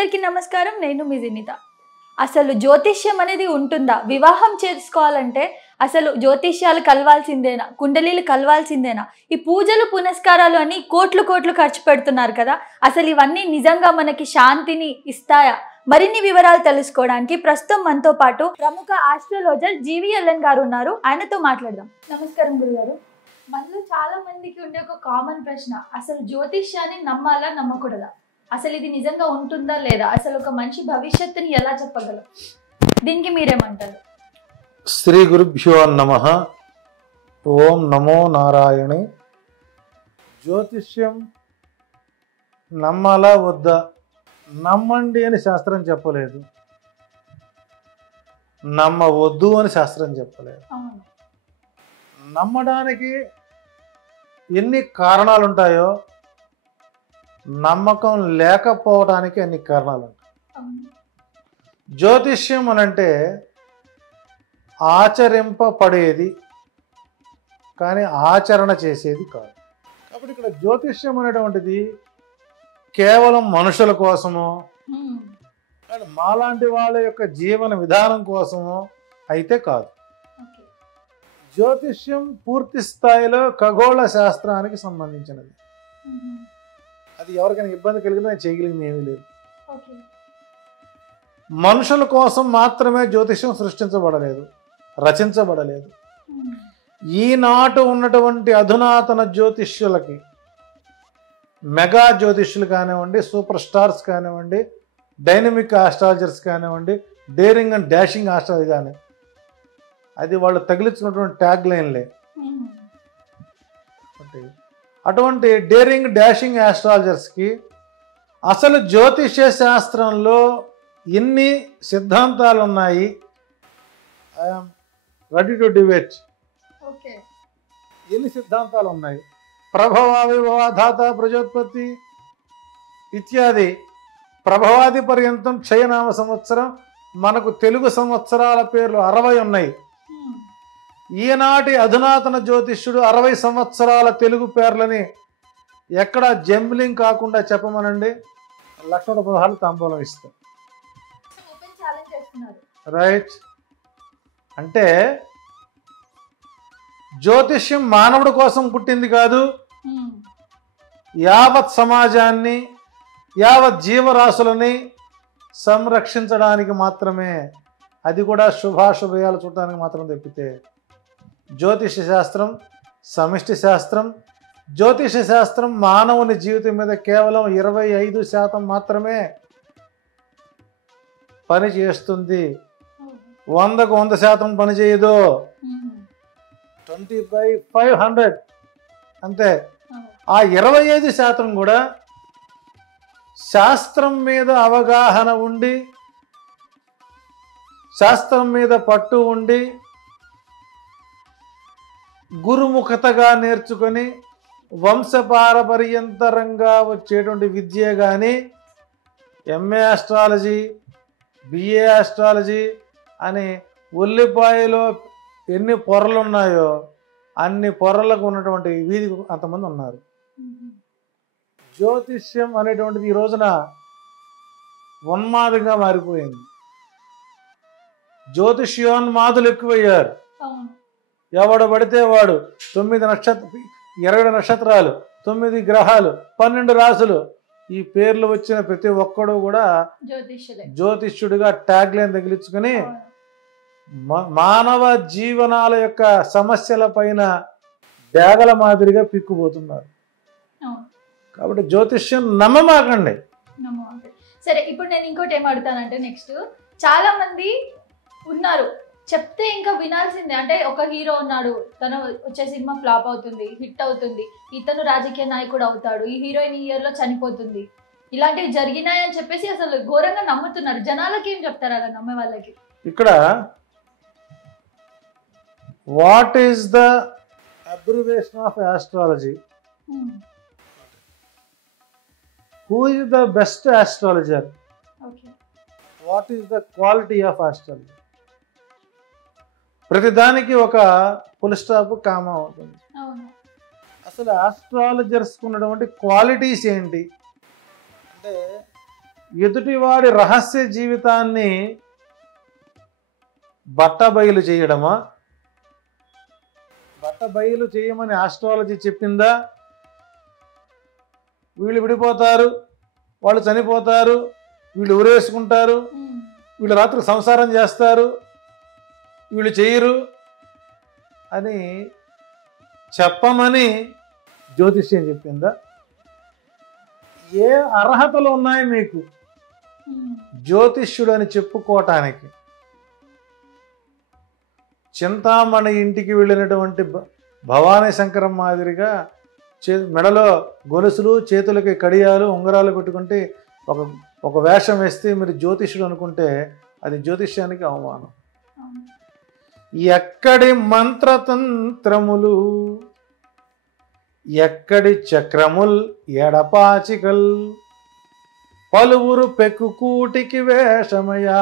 అందరికీ నమస్కారం. నేను మీ జినిత. అసలు జ్యోతిష్యం అనేది ఉంటుందా? వివాహం చేసుకోవాలంటే అసలు జ్యోతిష్యాలు కలవాల్సిందేనా? కుండలీలు కలవాల్సిందేనా? ఈ పూజలు పునస్కారాలు అని కోట్లు కోట్లు ఖర్చు పెడుతున్నారు కదా. అసలు ఇవన్నీ నిజంగా మనకి శాంతిని ఇస్తాయా? మరిన్ని వివరాలు తెలుసుకోవడానికి ప్రస్తుతం మనతో పాటు ప్రముఖ ఆస్ట్రాలజర్ జీవీఎల్ఎన్ గారు ఉన్నారు. ఆయనతో మాట్లాడదాం. నమస్కారం గురుగారు. మనలో చాలా మందికి ఉండే ఒక కామన్ ప్రశ్న, అసలు జ్యోతిష్యాన్ని నమ్మాలా నమ్మకూడదా? అసలు ఇది నిజంగా ఉంటుందా లేదా? అసలు ఒక మనిషి భవిష్యత్తుని ఎలా చెప్పగలం? దీనికి మీరేమంటారు? శ్రీ గురుభ్యో నమః. ఓం నమో నారాయణి. జ్యోతిష్యం నమ్మాలా వద్దా? నమ్మండి అని శాస్త్రం చెప్పలేదు, నమ్మవద్దు అని శాస్త్రం చెప్పలేదు. నమ్మడానికి ఎన్ని కారణాలు ఉంటాయో నమ్మకం లేకపోవడానికి అన్ని కారణాలు ఉంటాయి. జ్యోతిష్యం అనంటే ఆచరింపబడేది కానీ ఆచరణ చేసేది కాదు. కాబట్టి ఇక్కడ జ్యోతిష్యం అనేటువంటిది కేవలం మనుషుల కోసమో మాలాంటి వాళ్ళ యొక్క జీవన విధానం కోసమో అయితే కాదు. జ్యోతిష్యం పూర్తి స్థాయిలో ఖగోళ శాస్త్రానికి సంబంధించినది. అది ఎవరికైనా ఇబ్బంది కలిగినా చేయగలిగింది ఏమీ లేదు. మనుషుల కోసం మాత్రమే జ్యోతిష్యం సృష్టించబడలేదు, రచించబడలేదు. ఈనాటు ఉన్నటువంటి అధునాతన జ్యోతిష్యులకి, మెగా జ్యోతిష్యులు కానివ్వండి, సూపర్ స్టార్స్ కానివ్వండి, డైనమిక్ ఆస్ట్రాలజర్స్ కానివ్వండి, డేరింగ్ అండ్ డాషింగ్ ఆస్ట్రాలజీ కానీ, అది వాళ్ళు తగిలించుకున్నటువంటి ట్యాగ్ లైన్లే. అటువంటి డేరింగ్ డాషింగ్ ఆస్ట్రాలజర్స్కి అసలు జ్యోతిష్య శాస్త్రంలో ఎన్ని సిద్ధాంతాలు ఉన్నాయి, ఐఎమ్ రెడీ టు డిబేట్. ఎన్ని సిద్ధాంతాలు ఉన్నాయి? ప్రభవావిభవాధాత ప్రజోత్పత్తి ఇత్యాది. ప్రభవాది పర్యంతం క్షయనామ సంవత్సరం. మనకు తెలుగు సంవత్సరాల పేర్లు 60 ఉన్నాయి. ఈనాటి అధునాతన జ్యోతిష్యుడు 60 సంవత్సరాల తెలుగు పేర్లని ఎక్కడ జంబ్లింగ్ కాకుండా చెప్పమనండి, 1,16,000 తాంబూలం ఇస్తాం. రైట్. అంటే జ్యోతిష్యం మానవుడి కోసం పుట్టింది కాదు, యావత్ సమాజాన్ని, యావత్ జీవరాశులని సంరక్షించడానికి మాత్రమే. అది కూడా శుభాశుభయాలు చూడటానికి మాత్రం తప్పితే జ్యోతిష శాస్త్రం సమిష్టి శాస్త్రం. జ్యోతిష శాస్త్రం మానవుని జీవితం మీద కేవలం 25% మాత్రమే పని చేస్తుంది. 100కు 100% పని చేయదు. 20/500 అంతే. ఆ 25% కూడా శాస్త్రం మీద అవగాహన ఉండి, శాస్త్రం మీద పట్టు ఉండి, గురుముఖతగా నేర్చుకొని వంశపారపర్యంతరంగా వచ్చేటువంటి విద్య కానీ, ఎంఏ ఆస్ట్రాలజీ, బిఏ ఆస్ట్రాలజీ అని ఉల్లిపాయలో ఎన్ని పొరలు ఉన్నాయో అన్ని పొరలకు ఉన్నటువంటి వీధి అంతమంది ఉన్నారు. జ్యోతిష్యం అనేటువంటిది ఈ రోజున ఉన్మాదంగా మారిపోయింది. జ్యోతిష్యోన్మాదులు ఎక్కువయ్యారు. ఎవడు పడితే వాడు 20 నక్షత్రాలు, 9 గ్రహాలు, 12 రాసులు, ఈ పేర్లు వచ్చిన ప్రతి ఒక్కడు కూడా జ్యోతిష్యుడిగా ట్యాగ్ లైన్ తగిలించుకొని మానవ జీవనాల యొక్క సమస్యల పైన డేగల మాదిరిగా పిక్కుపోతున్నారు. కాబట్టి జ్యోతిష్యం నమ్మమాకండి. సరే, ఇప్పుడు నేను ఇంకోటి ఏం అడుగుతానంటే, నెక్స్ట్ చాలా మంది ఉన్నారు చెప్తే ఇంకా వినాల్సిందే. అంటే ఒక హీరో ఉన్నాడు, తను వచ్చే సినిమా ఫ్లాప్ అవుతుంది, హిట్ అవుతుంది, ఇతను రాజకీయ నాయకుడు అవుతాడు, ఈ హీరోయిన్ ఈ ఇయర్లో చనిపోతుంది, ఇలాంటివి జరిగినాయని చెప్పేసి అసలు ఘోరంగా నమ్ముతున్నారు. జనాలకి ఏం చెప్తారు అలా నమ్మే వాళ్ళకి? ఇక్కడ what is the abbreviation of astrology? Who is the best astrologer? What is the quality of astrology? ప్రతిదానికి ఒక ఫుల్ స్టాప్, కామా ఉంటుంది. అసలు ఆస్ట్రాలజర్స్ ఉన్నటువంటి క్వాలిటీస్ ఏంటి అంటే, ఎదుటివాడి రహస్య జీవితాన్ని బట్టబయలు చేయడమా? బట్టబయలు చేయమని ఆస్ట్రాలజీ చెప్పిందా? వీళ్ళు విడిపోతారు, వాళ్ళు చనిపోతారు, వీళ్ళు ఊరేసుకుంటారు, వీళ్ళు రాత్రి సంసారం చేస్తారు, వీళ్ళు చేయరు అని చెప్పమని జ్యోతిష్యం చెప్పిందా? ఏ అర్హతలు ఉన్నాయి మీకు జ్యోతిష్యుడు అని చెప్పుకోవటానికి? చింతామణి ఇంటికి వెళ్ళినటువంటి భవానీ శంకరం మాదిరిగా మెడలో గొలుసులు, చేతులకి కడియాలు, ఉంగరాలు పెట్టుకుంటే ఒక వేషం వేస్తే మీరు జ్యోతిష్యుడు అనుకుంటే అది జ్యోతిష్యానికి అవమానం. ఎక్కడి మంత్రతంత్రములు, ఎక్కడి చక్రముల్ ఎడపాచికల్, పలువురు పెక్కుకూటికి వేషమయా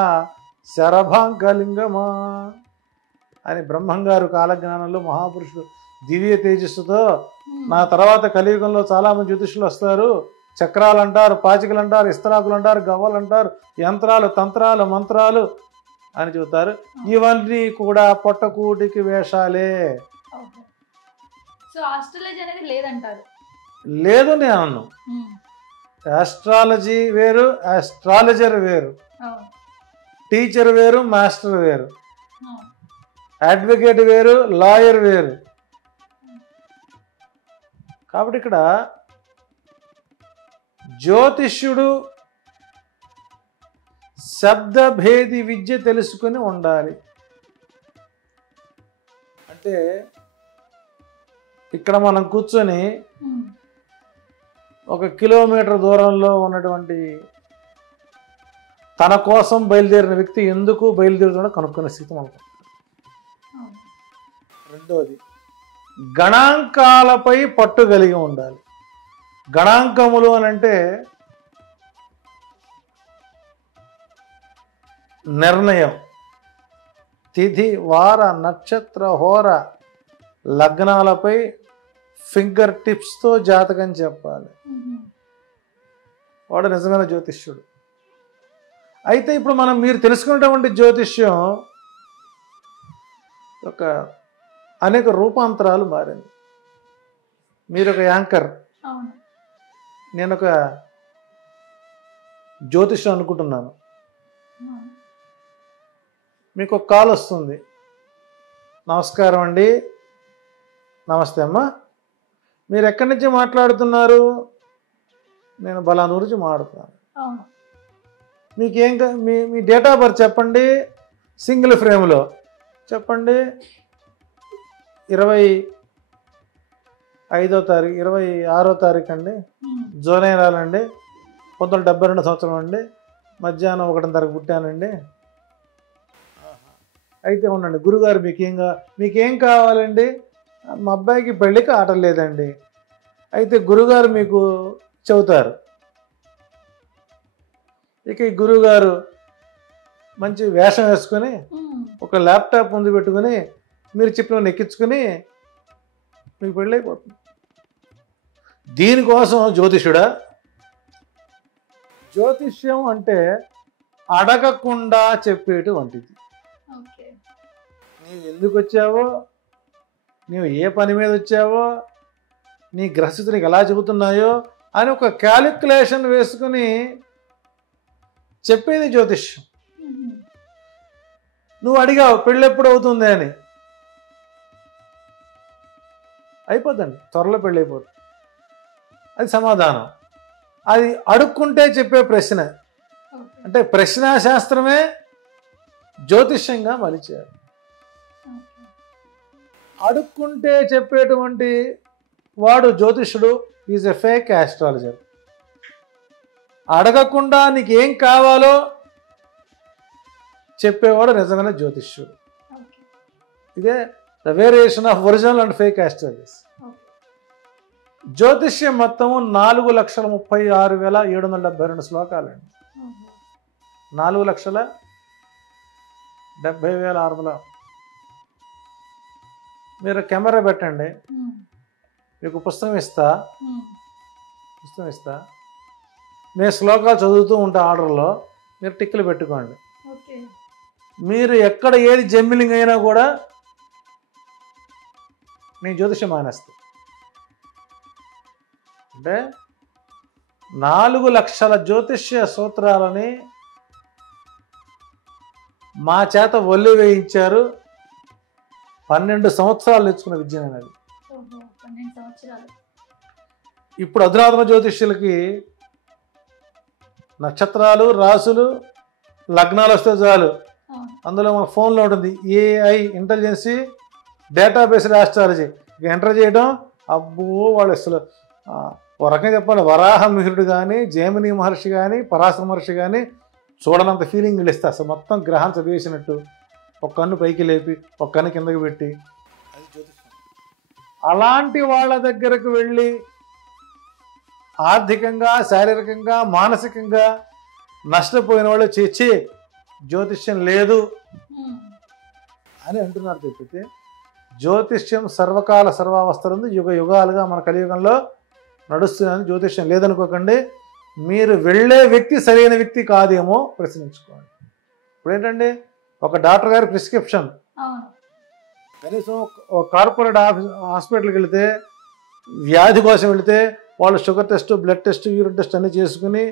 శరభాంకలింగమా అని బ్రహ్మంగారు కాలజ్ఞానంలో మహాపురుషుడు దివ్య తేజస్సుతో, నా తర్వాత కలియుగంలో చాలామంది జ్యోతిష్యులు వస్తారు, చక్రాలు అంటారు, పాచికలు అంటారు, ఇస్తరాకులు అంటారు, గవ్వలు అంటారు, యంత్రాలు, తంత్రాలు, మంత్రాలు అని చెబుతారు. ఇవన్నీ కూడా పొట్టకూటికి వేషాలే. సో ఆస్ట్రాలజీ అనేది లేదంటారు? లేదు నేను అన్నాను. ఆస్ట్రాలజీ వేరు, ఆస్ట్రాలజర్ వేరు, టీచర్ వేరు, మాస్టర్ వేరు, అడ్వకేట్ వేరు, లాయర్ వేరు. కాబట్టి ఇక్కడ జ్యోతిష్యుడు శబ్దభేది విద్య తెలుసుకుని ఉండాలి. అంటే ఇక్కడ మనం కూర్చొని 1 కిలోమీటర్ దూరంలో ఉన్నటువంటి తన కోసం బయలుదేరిన వ్యక్తి ఎందుకు బయలుదేరుతుందో కనుక్కునే స్థితి మనకు. రెండవది, గణాంకాలపై పట్టు కలిగి ఉండాలి. గణాంకములు అని అంటే నిర్ణయం, తిథి, వార, నక్షత్ర, హోర, లగ్నాలపై ఫింగర్ టిప్స్తో జాతకం చెప్పాలి. వాడు నిజమైన జ్యోతిష్యుడు. అయితే ఇప్పుడు మీరు తెలుసుకున్నటువంటి జ్యోతిష్యం అనేక రూపాంతరాలు మారింది. మీరు ఒక యాంకర్, నేను ఒక జ్యోతిష్యం అనుకుంటున్నాను. మీకు ఒక కాల్ వస్తుంది, నమస్కారం అండి, నమస్తే అమ్మా, మీరు ఎక్కడి నుంచి మాట్లాడుతున్నారు? నేను బలానా నుంచి మాట్లాడుతున్నాను. మీకేం మీ డేట్ ఆఫ్ బర్త్ చెప్పండి, సింగిల్ ఫ్రేమ్లో చెప్పండి. 25వ తారీఖు, 26వ తారీఖు అండి, జూలై నెలండి, 1972 సంవత్సరం అండి, మధ్యాహ్నం 1 పుట్టానండి. అయితే ఉండండి, గురుగారు మీకేం కావాలండి? మా అబ్బాయికి పెళ్ళికి ఆట లేదండి. అయితే గురుగారు మీకు చెబుతారు. ఇక ఈ గురుగారు మంచి వేషం వేసుకొని ఒక ల్యాప్టాప్ ముందు పెట్టుకుని మీరు చెప్పిన ఎక్కించుకొని మీకు పెళ్ళైపోతుంది. దీనికోసం జ్యోతిష్యుడా? జ్యోతిష్యం అంటే అడగకుండా చెప్పేటువంటిది. నీవు ఎందుకు వచ్చావో, నీవు ఏ పని మీద వచ్చావో, నీ గ్రహస్థితి నీకు ఎలా చెబుతున్నాయో అని ఒక క్యాలిక్యులేషన్ వేసుకుని చెప్పేది జ్యోతిష్యం. నువ్వు అడిగావు పెళ్ళి ఎప్పుడు అవుతుంది అని, అయిపోద్దండి, త్వరలో పెళ్ళి అయిపోతుంది. అది సమాధానం. అది అడుక్కుంటే చెప్పే ప్రశ్న, అంటే ప్రశ్నాశాస్త్రమే జ్యోతిష్యంగా మలిచారు. అడుక్కుంటే చెప్పేటువంటి వాడు జ్యోతిష్యుడు, ఈజ్ ఎ ఫేక్ ఆస్ట్రాలజర్. అడగకుండా నీకు ఏం కావాలో చెప్పేవాడు నిజమైన జ్యోతిష్యుడు. ఇదే the variation of original and fake astrologers. జ్యోతిష్యం మొత్తము 4,36,772 శ్లోకాలండి. 4,70,600. మీరు కెమెరా పెట్టండి, మీకు పుస్తకం ఇస్తా, నేను శ్లోకాలు చదువుతూ ఉంటా ఆర్డర్లో, మీరు టిక్కులు పెట్టుకోండి. ఓకే. మీరు ఎక్కడ ఏది జంబిలింగ్ అయినా కూడా నేను జ్యోతిషం మానేస్తా. అంటే 4 లక్షల జ్యోతిష్య సూత్రాలని మా చేత ఒల్లి వేయించారు. 12 సంవత్సరాలు నేర్చుకున్న విద్య అనేది. ఓహో, 12 సంవత్సరాలు. ఇప్పుడు అధునాతన జ్యోతిష్యులకి నక్షత్రాలు, రాసులు, లగ్నాలు వస్తే చాలు. అవును. అందులో మన ఫోన్లో ఉంటుంది ఏఐ, ఇంటెలిజెన్సీ, డేటాబేస్డ్ ఆస్ట్రాలజీ. ఎంటర్ చేయడం, అబ్బో వాళ్ళు అసలు ఒక రకంగా చెప్పాలి, వరాహ మిహిరుడు కానీ, జైమిని మహర్షి కానీ, పరాశర మహర్షి కానీ చూడనంత ఫీలింగ్ ఇస్తే అసలు మొత్తం గ్రహం చదివేసినట్టు, ఒక కన్ను పైకి లేపి ఒక కన్ను కిందకి పెట్టి, అది జ్యోతిష్యం. అలాంటి వాళ్ళ దగ్గరకు వెళ్ళి ఆర్థికంగా, శారీరకంగా, మానసికంగా నష్టపోయిన వాళ్ళు చేసి జ్యోతిష్యం లేదు అని అంటున్నారు. చెప్పితే జ్యోతిష్యం సర్వకాల సర్వావస్థలందు యుగ యుగాలుగా మన కలియుగంలో నడుస్తుందని జ్యోతిష్యం లేదనుకోకండి. మీరు వెళ్ళే వ్యక్తి సరైన వ్యక్తి కాదేమో ప్రశ్నించుకోండి. ఇప్పుడు ఏంటండి, ఒక డాక్టర్ గారి ప్రిస్క్రిప్షన్, కనీసం ఒక కార్పొరేట్ హాస్పిటల్కి వెళితే, వ్యాధి కోసం వెళితే వాళ్ళు sugar test, blood test, urine test అన్నీ చేసుకుని,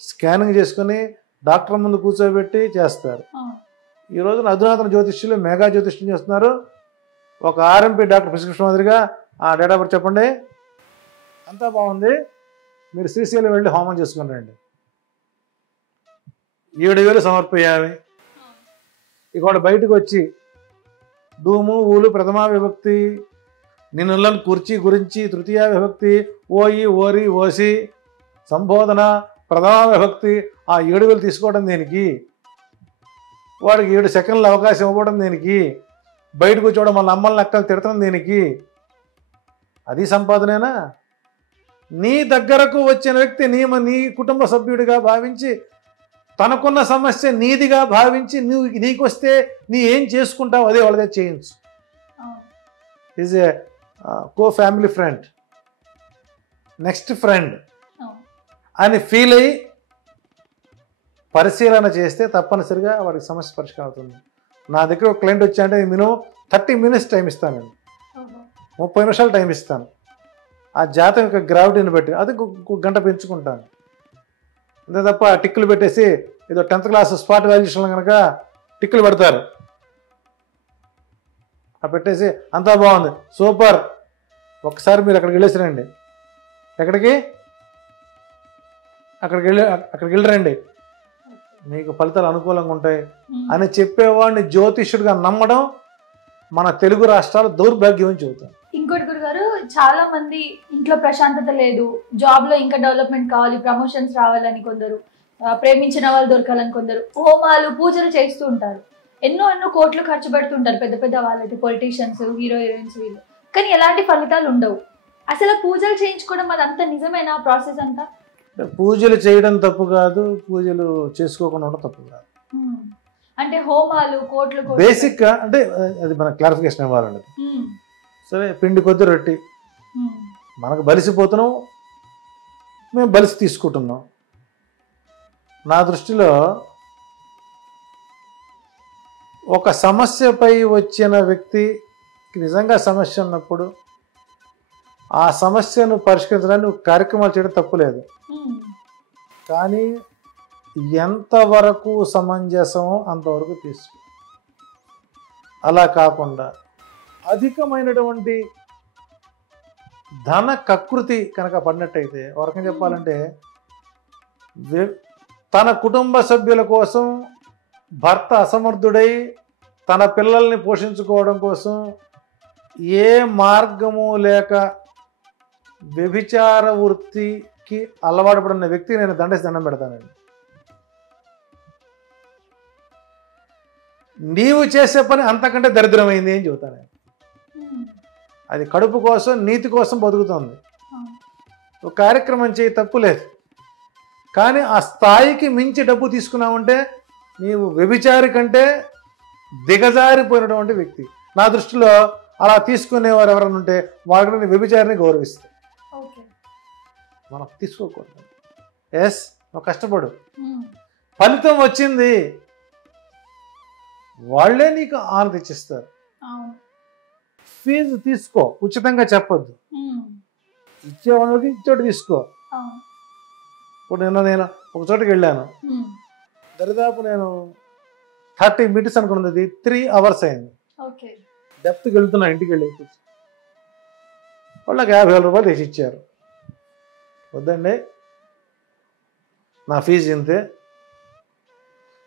స్కానింగ్ చేసుకుని డాక్టర్ ముందు కూర్చోబెట్టి చేస్తారు. ఈ రోజున అధునాతన జ్యోతిష్యులు మెగా జ్యోతిష్యం చేస్తున్నారు. ఒక ఆర్ఎంపీ డాక్టర్ ప్రిస్క్రిప్షన్ మాదిరిగా ఆ డేట్ ఆఫ్ బర్త్ చెప్పండి, అంతా బాగుంది, మీరు శ్రీశైలం వెళ్ళి హోమం చేసుకుని రండి, 7,000 సమర్పయామి. ఇక వాడు బయటకు వచ్చి డూము, ఊలు, ప్రథమా విభక్తి, నిన్నులను కుర్చీ గురించి, తృతీయ విభక్తి, ఓయి, ఓరి, ఓసి, సంబోధన, ప్రథమా విభక్తి, ఆ 7,000 తీసుకోవడం దేనికి? వాడికి 7 సెకండ్ల అవకాశం ఇవ్వడం దేనికి? బయటకు వచ్చి మన అమ్మల్ని అక్కలు తిడతాం దేనికి? అది సంపాదనేనా? నీ దగ్గరకు వచ్చిన వ్యక్తి నీ కుటుంబ సభ్యుడిగా భావించి, తనకున్న సమస్య నీదిగా భావించి, నీకు వస్తే నీ ఏం చేసుకుంటావు అదే వాళ్ళదే చేయించు. Is a co family friend, next friend అని ఫీల్ అయ్యి పరిశీలన చేస్తే తప్పనిసరిగా వాడికి సమస్య పరిష్కారం అవుతుంది. నా దగ్గర ఒక క్లయింట్ వచ్చాయంటే మినిమం 30 minutes టైం ఇస్తానండి, 30 నిమిషాలు టైం ఇస్తాను. ఆ జాతకం యొక్క గ్రావిటీని బట్టి అది ఒక గంట పెంచుకుంటాను. అంతే తప్ప టిక్కులు పెట్టేసి ఏదో 10th క్లాస్ స్పాట్ వాల్యుయేషన్లో కనుక టిక్కులు పెడతారు, ఆ పెట్టేసి అంతా బాగుంది సూపర్, ఒకసారి మీరు అక్కడికి వెళ్ళేసిరండి, ఎక్కడికి అక్కడికి వెళ్ళరండి, మీకు ఫలితాలు అనుకూలంగా ఉంటాయి అని చెప్పేవాడిని జ్యోతిష్యుడిగా నమ్మడం మన తెలుగు రాష్ట్రాల దౌర్భాగ్యం అని చెబుతాను. ఇంకోటి గురుగారు, చాలా మంది ఇంట్లో ప్రశాంతత లేదు, జాబ్ లో ఇంకా డెవలప్మెంట్ కావాలి, ప్రమోషన్స్ రావాలని కొందరు, ప్రేమించిన వాళ్ళు దొరకాలని కొందరు హోమాలు, పూజలు చేస్తూ ఉంటారు. ఎన్నో కోట్లు ఖర్చు పెడుతుంటారు పెద్ద పెద్ద వాళ్ళైతే, పొలిటీషియన్స్, హీరోయిన్స్ వీళ్ళు, కానీ ఎలాంటి ఫలితాలు ఉండవు. అసలు పూజలు చేయించుకోవడం అదంతా నిజమేనా? ప్రాసెస్ అంతా పూజలు చేయడం తప్పు కాదు, పూజలు చేసుకోకుండా ఉండడం తప్పు కాదు. అంటే హోమాలు కోట్లు బేసిక్ గా అంటే అది మన క్లారిఫికేషన్ ఇవ్వాలండి. సరే, పిండి కొద్ది రొట్టి, మనకు బలిసిపోతున్నాం, మేము బలిసి తీసుకుంటున్నాం. నా దృష్టిలో ఒక సమస్యపై వచ్చిన వ్యక్తికి నిజంగా సమస్య ఉన్నప్పుడు ఆ సమస్యను పరిష్కరించడానికి కార్యక్రమాలు చేయడం తప్పులేదు, కానీ ఎంతవరకు సమంజసమో అంతవరకు తీసుకో. అలా కాకుండా అధికమైనటువంటి ధన కకృతి కనుక పడినట్టయితే, వరకం చెప్పాలంటే తన కుటుంబ సభ్యుల కోసం భర్త అసమర్థుడై తన పిల్లల్ని పోషించుకోవడం కోసం ఏ మార్గము లేక వ్యభిచార వృత్తికి అలవాటు పడిన వ్యక్తి నేను దండేసి దండం పెడతానండి. నీవు చేసే పని అంతకంటే దరిద్రమైంది అని చెబుతాను. అది కడుపు కోసం, నీతి కోసం బతుకుతుంది. ఒక కార్యక్రమం చేయి, తప్పు లేదు, కానీ ఆ స్థాయికి మించి డబ్బు తీసుకున్నావంటే నీవు వ్యభిచారి కంటే దిగజారిపోయినటువంటి వ్యక్తి. నా దృష్టిలో అలా తీసుకునేవారు ఎవరైనా ఉంటే వాళ్ళని వ్యభిచారిని గౌరవిస్తారు, మనం తీసుకోకూడదు. ఎస్ నువ్వు కష్టపడు, ఫలితం వచ్చింది, వాళ్ళే నీకు ఆనంద ఇచ్చిస్తారు. ఫీజు తీసుకో, ఉచితంగా చెప్పొద్దు, ఇచ్చేవాళ్ళకి ఇచ్చోటి తీసుకో. ఇప్పుడు నేను ఒక చోటుకి వెళ్ళాను, దరిదాపు నేను 30 minutes అనుకున్నది 3 hours అయింది. డెప్త్కి వెళ్తున్నా, ఇంటికి వెళ్ళి వాళ్ళకి 50,000 రూపాయలు తీసి ఇచ్చారు. వద్దండి, నా ఫీజు ఇంతే,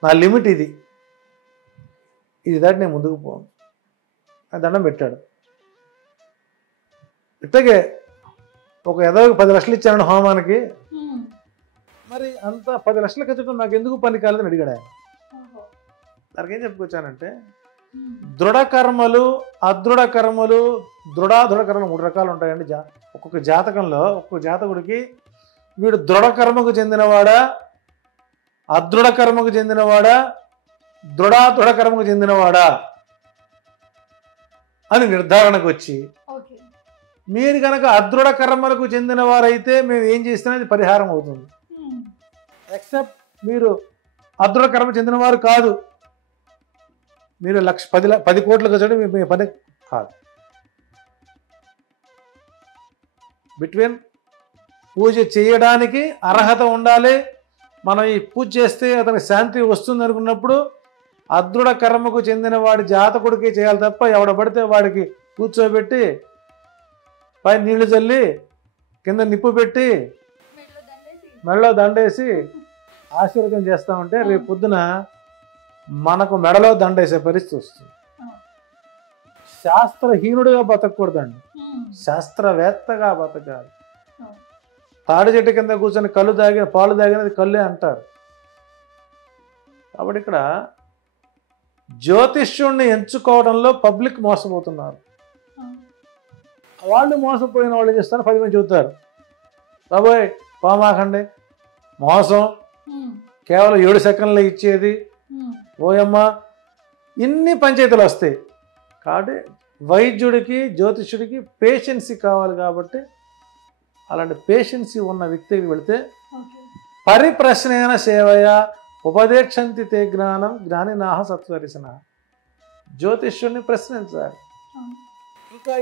నా లిమిట్ ఇది దాటి నేను ముందుకు పోను అని దండం పెట్టాడు. ఇట్లాగే ఒక ఎదవకి 10 లక్షలు ఇచ్చాను హోమానికి, మరి అంత 10 లక్షలు ఖర్చు నాకు ఎందుకు పని కాలేదని అడిగాడు ఆయన. దానికి ఏం చెప్పుకొచ్చానంటే, దృఢ కర్మలు, అదృఢ కర్మలు, దృఢ కర్మలు 3 రకాలు ఉంటాయండి. ఒక్కొక్క జాతకంలో ఒక్కొక్క జాతకుడికి వీడు దృఢ కర్మకు చెందినవాడా, అదృఢ కర్మకు చెందినవాడా, దృఢ కర్మకు చెందినవాడా అని నిర్ధారణకు వచ్చి, మీరు కనుక అదృఢ కర్మలకు చెందిన వారైతే మేము ఏం చేసినా అది పరిహారం అవుతుంది. ఎక్సెప్ట్ మీరు అదృఢ కర్మ చెందిన వారు కాదు, మీరు 10 కోట్లకు చోటు మీ పని కాదు. బిట్వీన్ పూజ చేయడానికి అర్హత ఉండాలి, మనం ఈ పూజ చేస్తే అతనికి శాంతి వస్తుంది అనుకున్నప్పుడు అదృఢ కర్మకు చెందిన వాడి జాతకుడికి చేయాలి తప్ప ఎవడ పడితే వాడికి కూర్చోబెట్టి పై నీళ్లు చల్లి కింద నిప్పు పెట్టి మెడలో దండేసి ఆశీర్వాదం చేస్తామంటే రేపు పొద్దున మనకు మెడలో దండేసే పరిస్థితి వస్తుంది. శాస్త్రహీనుడిగా బతకూడదండి, శాస్త్రవేత్తగా బతకాలి. తాడి చెట్టు కింద కూర్చొని పాలు తాగినది కళ్ళే అంటారు. కాబట్టి ఇక్కడ జ్యోతిష్యుణ్ణి ఎంచుకోవడంలో పబ్లిక్ మోసపోతున్నారు. వాళ్ళు మోసపోయిన వాళ్ళు చేస్తారు, 10 మంది చెబుతారు, బాబోయ్ పోమాకండి, మోసం, కేవలం 7 సెకండ్లు ఇచ్చేది, ఓయమ్మ, ఇన్ని పంచాయతీలు వస్తాయి. కాబట్టి వైద్యుడికి జ్యోతిష్యుడికి పేషెన్సీ కావాలి. కాబట్టి అలాంటి పేషెన్సీ ఉన్న వ్యక్తికి వెళితే పరిప్రశ్నేన సేవయ ఉపదేక్షంతి తే జ్ఞానం జ్ఞానినాహ సత్వరిసిన. జ్యోతిష్యుడిని ప్రశ్నించాలి,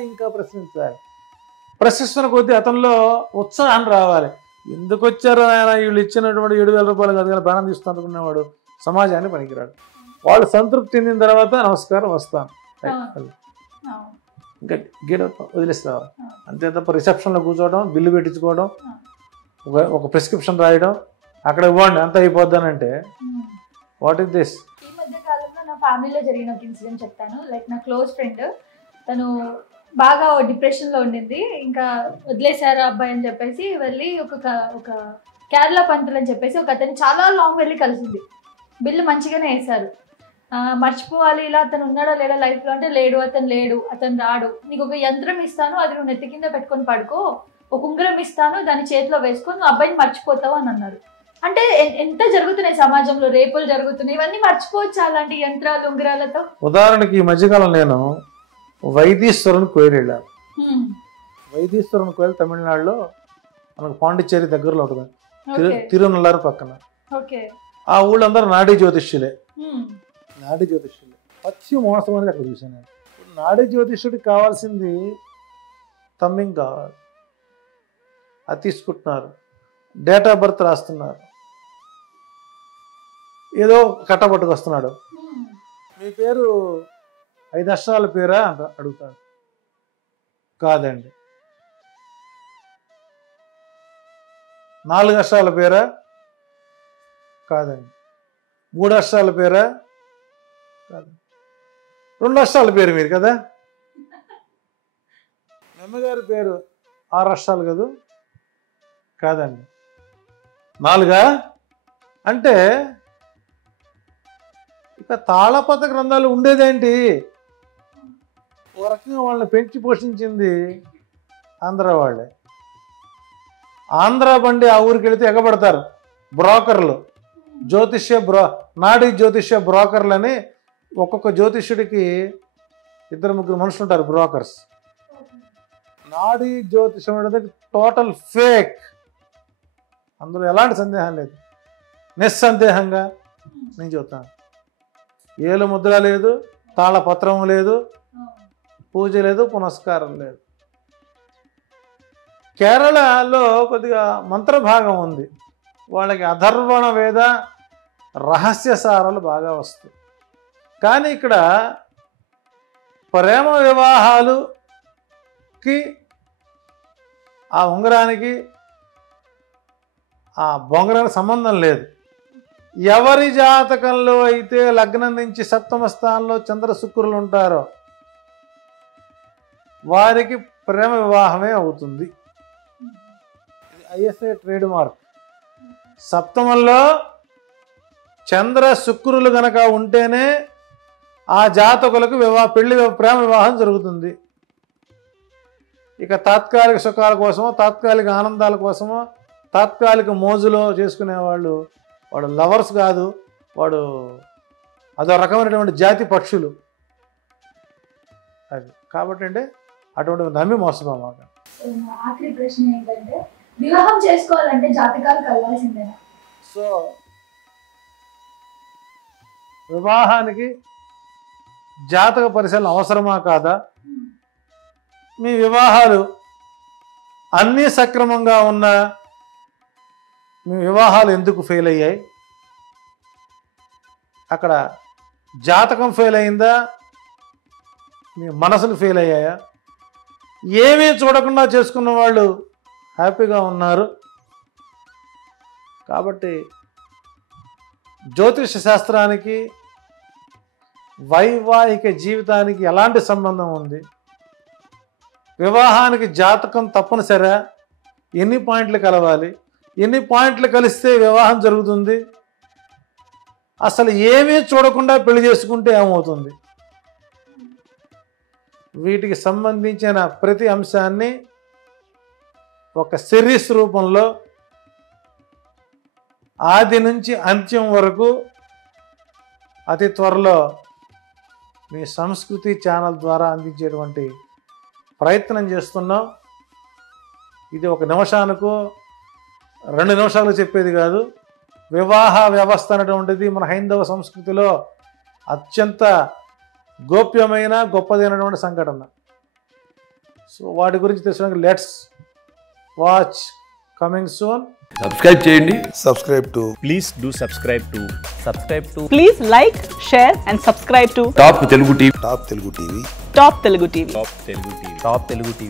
ఇంకా ప్రశ్నించాలి. ప్రశ్నిస్తున్న కొద్దీ అతనిలో ఉత్సాహం రావాలి. ఎందుకు వచ్చారో ఆయన, వీళ్ళు ఇచ్చినటువంటి 7,000 రూపాయలు కదా ప్రాణం తీస్తూ అనుకునేవాడు సమాజాన్ని పనికిరాడు. వాళ్ళు సంతృప్తి చెందిన తర్వాత నమస్కారం వస్తాను, ఇంకా గీడ వదిలేస్తావా అంతే తప్ప రిసెప్షన్లో కూర్చోవడం, బిల్లు పెట్టించుకోవడం, ఒక ప్రిస్క్రిప్షన్ రాయడం, అక్కడ ఇవ్వండి అంత అయిపోద్దానంటే వాట్ ఇస్ దిస్? ఈ మధ్య కాలంలో నా ఫ్యామిలీలో జరిగిన ఒక ఇన్సిడెంట్ చెప్తాను. లైక్ నా క్లోజ్ ఫ్రెండ్, తను బాగా డిప్రెషన్లో ఉండింది. ఇంకా వదిలేశారు అబ్బాయి అని చెప్పేసి వెళ్ళి ఒక కేరళ పంతులు అని చెప్పేసి ఒక అతను చాలా లాంగ్ వెళ్ళి కలిసింది. బిల్లు మంచిగానే వేశారు. మర్చిపోవాలి ఇలా అతను ఉన్నాడో లేడో లైఫ్లో అంటే లేడు, అతను రాడు, నీకు ఒక యంత్రం ఇస్తాను, అది నువ్వు నెత్తి కింద పెట్టుకొని పడుకో, ఒక ఉంగరం ఇస్తాను, దాని చేతిలో వేసుకొని నువ్వు అబ్బాయిని మర్చిపోతావు అని అన్నారు. అంటే ఎంత జరుగుతున్నాయి సమాజంలో, రేపులు జరుగుతున్నాయి, ఇవన్నీ మర్చిపోవచ్చు అలాంటి యంత్రాలు ఉంగరాలతో. ఉదాహరణకి ఈ మధ్యకాలం నేను వైదీశ్వరుని కోయిల్ వెళ్ళాను. వైదీశ్వరుని కోయిల్ తమిళనాడులో మనకు పాండిచ్చేరి దగ్గరలో ఉంటుంది, తిరునల్లారు పక్కన. ఆ ఊళ్ళందరూ నాడీ జ్యోతిష్యులే. పచ్చి మోసం అనేది అక్కడ చూశాను నేను. నాడీ జ్యోతిష్యుడికి కావాల్సింది తమ్మింగ్ కావాలి, అది తీసుకుంటున్నారు, డేట్ ఆఫ్ బర్త్ రాస్తున్నారు, ఏదో కట్టబట్టుకు వస్తున్నాడు, మీ పేరు 5 అక్షరాల పేరా అంట అడుగుతాడు. కాదండి. 4 అక్షరాల పేరా? కాదండి. 3 అక్షరాల పేరా? కాదు. 2 అక్షరాల పేరు మీరు కదా? అమ్మగారి పేరు 6 అక్షరాలు కదా? కాదండి. 4 అంటే ఇక తాళపత్ర గ్రంథాలు ఉండేదేంటి? ఓ రకంగా వాళ్ళని పెంచి పోషించింది ఆంధ్ర వాళ్ళే. ఆంధ్ర బండి ఆ ఊరికి వెళితే ఎగబడతారు బ్రోకర్లు, నాడీ జ్యోతిష్య బ్రోకర్లని. ఒక్కొక్క జ్యోతిష్యుడికి 2-3 మనుషులు ఉంటారు బ్రోకర్స్. నాడీ జ్యోతిష్యం అనేది టోటల్ ఫేక్, అందులో ఎలాంటి సందేహం లేదు. నిస్సందేహంగా నేను చెబుతాను. ఏలు ముద్ర లేదు, తాళపత్రం లేదు, పూజ లేదు, పునస్కారం లేదు. కేరళలో కొద్దిగా మంత్రభాగం ఉంది, వాళ్ళకి అధర్వణ వేద రహస్యసారాలు బాగా వస్తాయి. కానీ ఇక్కడ ప్రేమ వివాహాలుకి ఆ ఉంగరానికి ఆ బొంగరానికి సంబంధం లేదు. ఎవరి జాతకంలో అయితే లగ్నం నుంచి సప్తమ స్థానంలో చంద్ర శుక్రులు ఉంటారో వారికి ప్రేమ వివాహమే అవుతుంది. ISI trade mark. సప్తమంలో చంద్ర శుక్రులు గనక ఉంటేనే ఆ జాతకులకు ప్రేమ వివాహం జరుగుతుంది. ఇక తాత్కాలిక సుఖాల కోసమో, తాత్కాలిక ఆనందాల కోసమో, తాత్కాలిక మోజులో చేసుకునేవాళ్ళు వాడు లవర్స్ కాదు, వాడు అదో రకమైనటువంటి జాతి పక్షులు. అది కాబట్టి అంటే అటువంటి నమ్మి మోసపోమాక. ఆఖరి ప్రశ్న ఏంటంటే, వివాహం చేసుకోవాలంటే జాతకాలు కలవాల్సిందేనా? సో వివాహానికి జాతక పరిశీలన అవసరమా కాదా? మీ వివాహాలు అన్నీ సక్రమంగా ఉన్నా మీ వివాహాలు ఎందుకు ఫెయిల్ అయ్యాయి? అక్కడ జాతకం ఫెయిల్ అయిందా, మీ మనసులు ఫెయిల్ అయ్యాయా? ఏమీ చూడకుండా చేసుకున్న వాళ్ళు హ్యాపీగా ఉన్నారు. కాబట్టి జ్యోతిష శాస్త్రానికి వైవాహిక జీవితానికి ఎలాంటి సంబంధం ఉంది? వివాహానికి జాతకం తప్పనిసరా? ఎన్ని పాయింట్లు కలవాలి? ఎన్ని పాయింట్లు కలిస్తే వివాహం జరుగుతుంది? అసలు ఏమీ చూడకుండా పెళ్లి చేసుకుంటే ఏమవుతుంది? వీటికి సంబంధించిన ప్రతి అంశాన్ని ఒక సిరీస్ రూపంలో ఆది నుంచి అంత్యం వరకు అతి త్వరలో మీ సంస్కృతి ఛానల్ ద్వారా అందించేటువంటి ప్రయత్నం చేస్తున్నాం. ఇది ఒక నిమిషానికో 2 నిమిషాలు చెప్పేది కాదు. వివాహ వ్యవస్థ అనేటువంటిది మన హైందవ సంస్కృతిలో అత్యంత గోప్యమైన గొప్పదైనటువంటి సంఘటన. సో వాటి గురించి తెలుసుకోవడానికి let's watch coming soon. Subscribe చేయండి. Subscribe to please do subscribe to Please like, share and subscribe to top Telugu TV. Top Telugu TV. Top Telugu TV. Top Telugu TV.